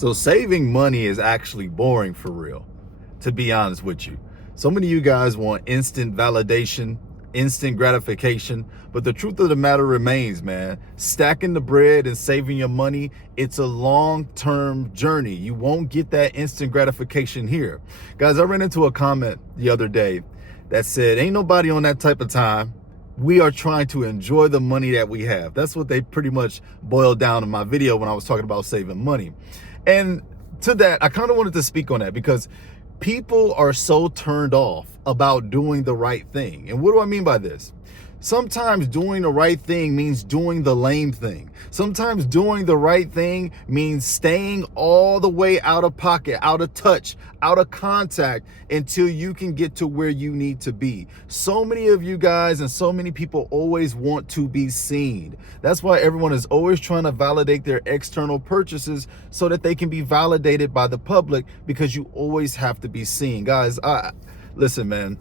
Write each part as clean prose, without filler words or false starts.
So saving money is actually boring for real, to be honest with you. So many of you guys want instant validation, instant gratification, but the truth of the matter remains, man, stacking the bread and saving your money, it's a long-term journey. You won't get that instant gratification here. Guys, I ran into a comment the other day that said, ain't nobody on that type of time. We are trying to enjoy the money that we have. That's what they pretty much boiled down in my video when I was talking about saving money. And to that, I kind of wanted to speak on that because people are so turned off about doing the right thing. And what do I mean by this? Sometimes doing the right thing means doing the lame thing. Sometimes doing the right thing means staying all the way out of pocket, out of touch, out of contact until you can get to where you need to be. So many of you guys and so many people always want to be seen. That's why everyone is always trying to validate their external purchases so that they can be validated by the public, because you always have to be seen. Guys, listen, man,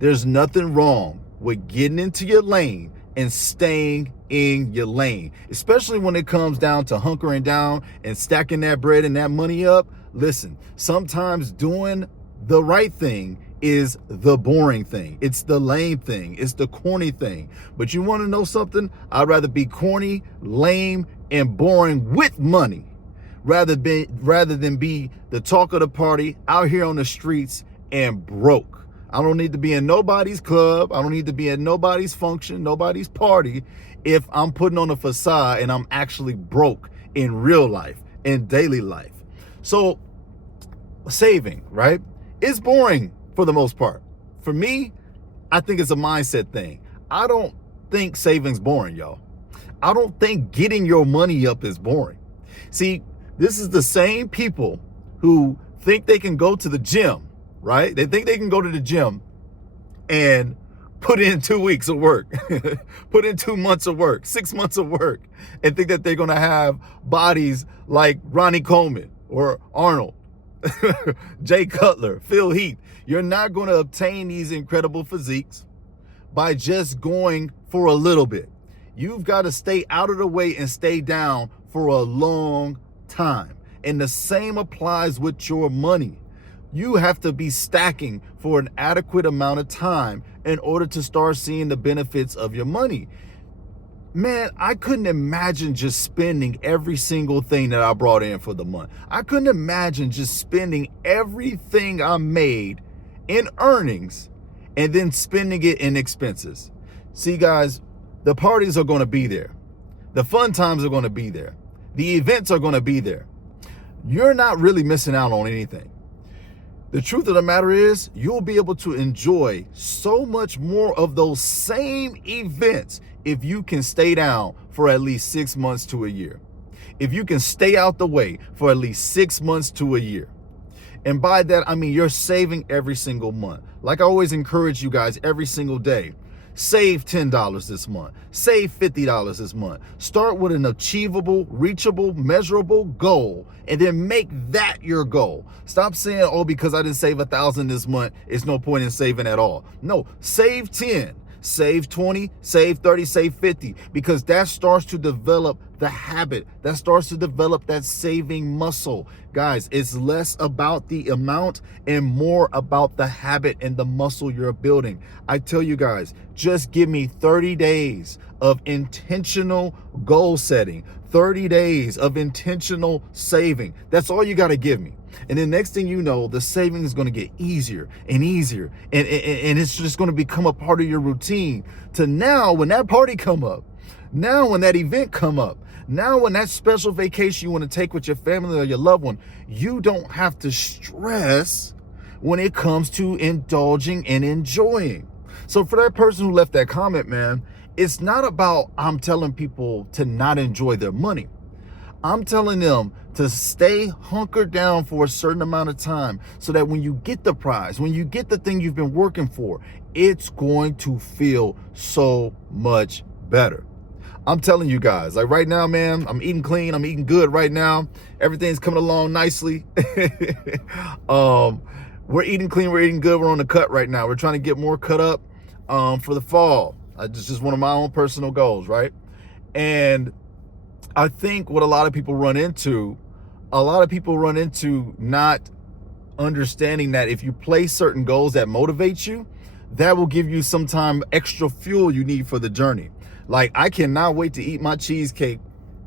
there's nothing wrong with getting into your lane and staying in your lane, especially when it comes down to hunkering down and stacking that bread and that money up. Listen, sometimes doing the right thing is the boring thing. It's the lame thing. It's the corny thing. But you want to know something? I'd rather be corny, lame, and boring with money rather than be the talk of the party out here on the streets and broke. I don't need to be in nobody's club. I don't need to be at nobody's function, nobody's party, if I'm putting on a facade and I'm actually broke in real life, in daily life. So saving, right? It's boring for the most part. For me, I think it's a mindset thing. I don't think saving's boring, y'all. I don't think getting your money up is boring. See, this is the same people who think they can go to the gym, right? They think they can go to the gym and put in 2 weeks of work, put in 2 months of work, 6 months of work, and think that they're going to have bodies like Ronnie Coleman or Arnold, Jay Cutler, Phil Heath. You're not going to obtain these incredible physiques by just going for a little bit. You've got to stay out of the way and stay down for a long time. And the same applies with your money. You have to be stacking for an adequate amount of time in order to start seeing the benefits of your money. Man, I couldn't imagine just spending every single thing that I brought in for the month. I couldn't imagine just spending everything I made in earnings and then spending it in expenses. See, guys, the parties are going to be there. The fun times are going to be there. The events are going to be there. You're not really missing out on anything. The truth of the matter is, you'll be able to enjoy so much more of those same events if you can stay down for at least 6 months to a year. If you can stay out the way for at least 6 months to a year. And by that, I mean you're saving every single month. Like I always encourage you guys every single day, save $10 this month, save $50 this month. Start with an achievable, reachable, measurable goal, and then make that your goal. Stop saying, oh, because I didn't save 1,000 this month, it's no point in saving at all. No, save 10, save 20, save 30, save 50, because that starts to develop the habit. That starts to develop that saving muscle. Guys, it's less about the amount and more about the habit and the muscle you're building. I tell you guys, just give me 30 days of intentional goal setting, 30 days of intentional saving. That's all you got to give me. And then next thing you know, the saving is going to get easier and easier. And it's just going to become a part of your routine to now when that party come up, now when that event come up, now when that special vacation you want to take with your family or your loved one, you don't have to stress when it comes to indulging and enjoying. So for that person who left that comment, man, it's not about I'm telling people to not enjoy their money. I'm telling them to stay hunkered down for a certain amount of time so that when you get the prize, when you get the thing you've been working for, it's going to feel so much better. I'm telling you guys, like right now, man, I'm eating clean. I'm eating good right now. Everything's coming along nicely. We're eating clean. We're eating good. We're on the cut right now. We're trying to get more cut up for the fall. It's just one of my own personal goals, right? And I think what a lot of people run into a lot of people run into not understanding that if you place certain goals that motivate you, that will give you some time extra fuel you need for the journey. Like, I cannot wait to eat my cheesecake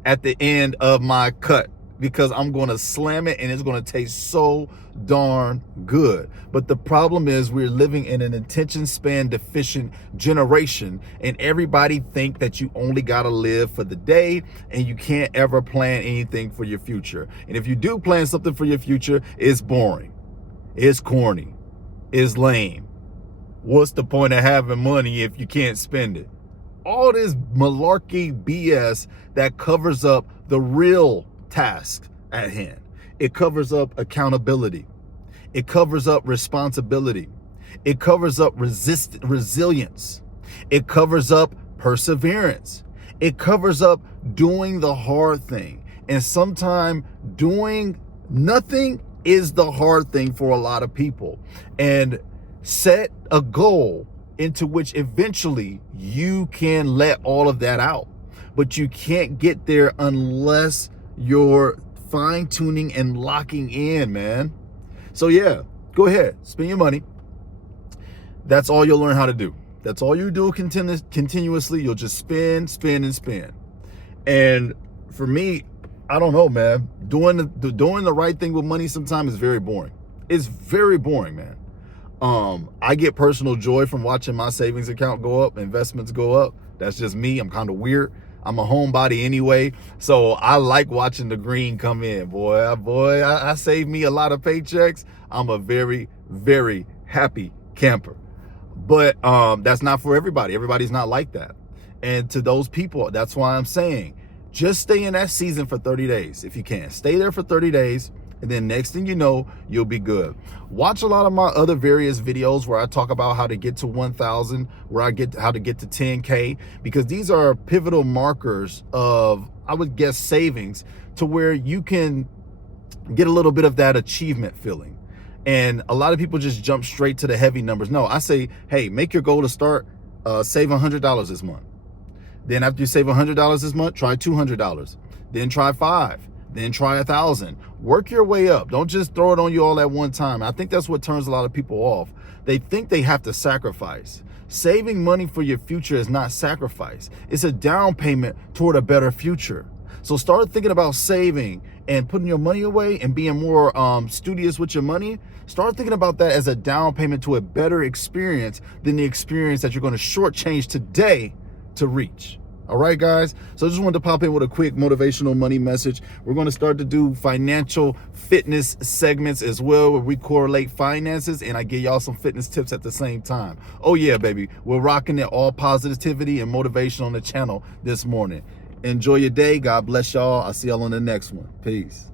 at the end of my cut, because I'm going to slam it and it's going to taste so darn good. But the problem is, we're living in an attention span deficient generation, and everybody think that you only got to live for the day and you can't ever plan anything for your future. And if you do plan something for your future, it's boring, it's corny, it's lame. What's the point of having money if you can't spend it? All this malarkey BS that covers up the real task at hand. It covers up accountability. It covers up responsibility. It covers up resilience. It covers up perseverance. It covers up doing the hard thing. And sometimes doing nothing is the hard thing for a lot of people. And set a goal into which eventually you can let all of that out. But you can't get there unless you're fine-tuning and locking in, man. So yeah, go ahead, spend your money. That's all you'll learn how to do. That's all you do continuously. You'll just spend, spend, and spend. And for me, I don't know, man. Doing the right thing with money sometimes is very boring. It's very boring, man. I get personal joy from watching my savings account go up, investments go up. That's just me. I'm kind of weird. I'm a homebody anyway, so I like watching the green come in. I save me a lot of paychecks. I'm a very, very happy camper. But that's not for everybody. Everybody's not like that. And to those people, that's why I'm saying, just stay in that season for 30 days if you can. Stay there for 30 days. And then next thing you know, you'll be good. Watch a lot of my other various videos where I talk about how to get to 1,000, where I get how to get to 10K, because these are pivotal markers of, I would guess, savings, to where you can get a little bit of that achievement feeling. And a lot of people just jump straight to the heavy numbers. No, I say, hey, make your goal to start, save $100 this month. Then after you save $100 this month, try $200. Then try $5. Then try 1,000. Work your way up. Don't just throw it on you all at one time. I think that's what turns a lot of people off. They think they have to sacrifice. Saving money for your future is not sacrifice. It's a down payment toward a better future. So start thinking about saving and putting your money away and being more studious with your money. Start thinking about that as a down payment to a better experience than the experience that you're going to shortchange today to reach. All right, guys. So I just wanted to pop in with a quick motivational money message. We're going to start to do financial fitness segments as well, where we correlate finances and I give y'all some fitness tips at the same time. Oh yeah, baby. We're rocking it all positivity and motivation on the channel this morning. Enjoy your day. God bless y'all. I'll see y'all on the next one. Peace.